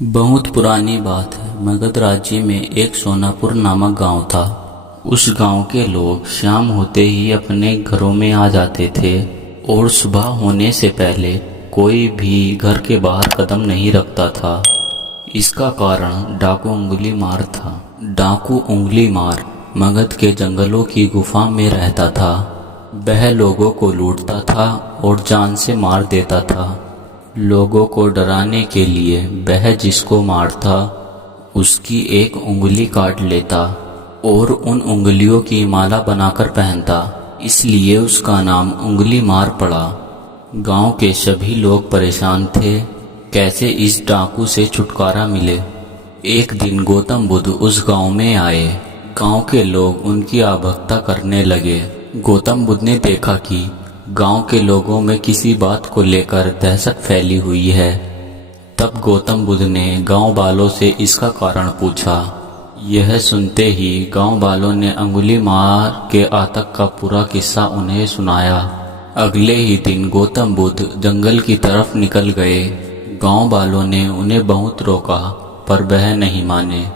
बहुत पुरानी बात है। मगध राज्य में एक सोनापुर नामक गांव था। उस गांव के लोग शाम होते ही अपने घरों में आ जाते थे और सुबह होने से पहले कोई भी घर के बाहर कदम नहीं रखता था। इसका कारण डाकू उंगली मार था। डाकू उंगली मार मगध के जंगलों की गुफा में रहता था। वह लोगों को लूटता था और जान से मार देता था। लोगों को डराने के लिए वह जिसको मारता उसकी एक उंगली काट लेता और उन उंगलियों की माला बनाकर पहनता, इसलिए उसका नाम उंगली मार पड़ा। गांव के सभी लोग परेशान थे, कैसे इस डाकू से छुटकारा मिले। एक दिन गौतम बुद्ध उस गांव में आए। गांव के लोग उनकी आभक्ता करने लगे। गौतम बुद्ध ने देखा कि गांव के लोगों में किसी बात को लेकर दहशत फैली हुई है। तब गौतम बुद्ध ने गांव वालों से इसका कारण पूछा। यह सुनते ही गांव वालों ने अंगुली मार के आतंक का पूरा किस्सा उन्हें सुनाया। अगले ही दिन गौतम बुद्ध जंगल की तरफ निकल गए। गांव वालों ने उन्हें बहुत रोका पर वह नहीं माने।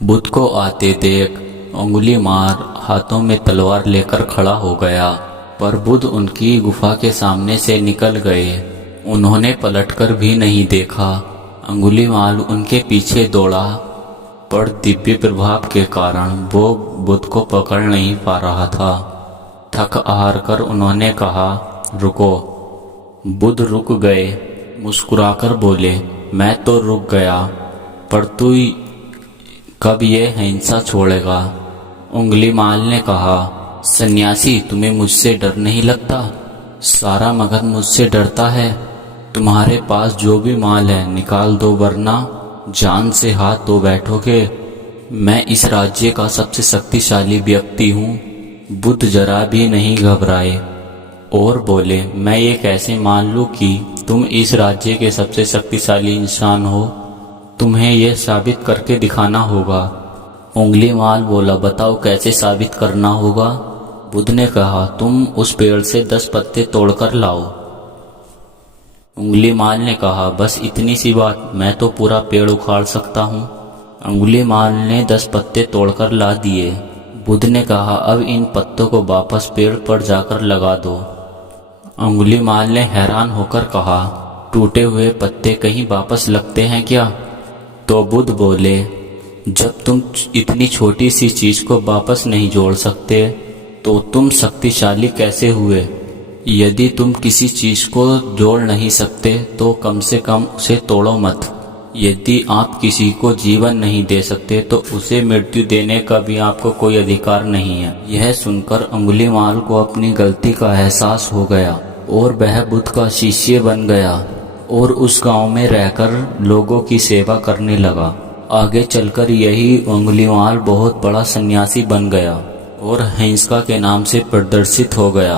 बुद्ध को आते देख अंगुली मार हाथों में तलवार लेकर खड़ा हो गया, पर बुद्ध उनकी गुफा के सामने से निकल गए। उन्होंने पलटकर भी नहीं देखा। अंगुलीमाल उनके पीछे दौड़ा, पर दिव्य प्रभाव के कारण वो बुद्ध को पकड़ नहीं पा रहा था। थक हार कर उन्होंने कहा, रुको। बुद्ध रुक गए, मुस्कुराकर बोले, मैं तो रुक गया, पर तू कब ये हिंसा छोड़ेगा? उंगलीमाल ने कहा, सन्यासी, तुम्हें मुझसे डर नहीं लगता? सारा मगध मुझसे डरता है। तुम्हारे पास जो भी माल है निकाल दो, वरना जान से हाथ धो बैठोगे। मैं इस राज्य का सबसे शक्तिशाली व्यक्ति हूँ। बुद्ध जरा भी नहीं घबराए और बोले, मैं ये कैसे मान लूँ कि तुम इस राज्य के सबसे शक्तिशाली इंसान हो? तुम्हें यह साबित करके दिखाना होगा। उंगलीमाल बोला, बताओ कैसे साबित करना होगा? बुद्ध ने कहा, तुम उस पेड़ से 10 पत्ते तोड़कर लाओ। उंगलीमाल ने कहा, बस इतनी सी बात, मैं तो पूरा पेड़ उखाड़ सकता हूँ। उंगलीमाल ने 10 पत्ते तोड़कर ला दिए। बुद्ध ने कहा, अब इन पत्तों को वापस पेड़ पर जाकर लगा दो। उंगलीमाल ने हैरान होकर कहा, टूटे हुए पत्ते कहीं वापस लगते हैं क्या? तो बुद्ध बोले, जब तुम इतनी छोटी सी चीज को वापस नहीं जोड़ सकते तो तुम शक्तिशाली कैसे हुए? यदि तुम किसी चीज को जोड़ नहीं सकते तो कम से कम उसे तोड़ो मत। यदि आप किसी को जीवन नहीं दे सकते तो उसे मृत्यु देने का भी आपको कोई अधिकार नहीं है। यह सुनकर उंगलीमाल को अपनी गलती का एहसास हो गया और वह बुद्ध का शिष्य बन गया और उस गांव में रहकर लोगों की सेवा करने लगा। आगे चलकर यही उंगलीमाल बहुत बड़ा सन्यासी बन गया और अहिंसा के नाम से प्रदर्शित हो गया।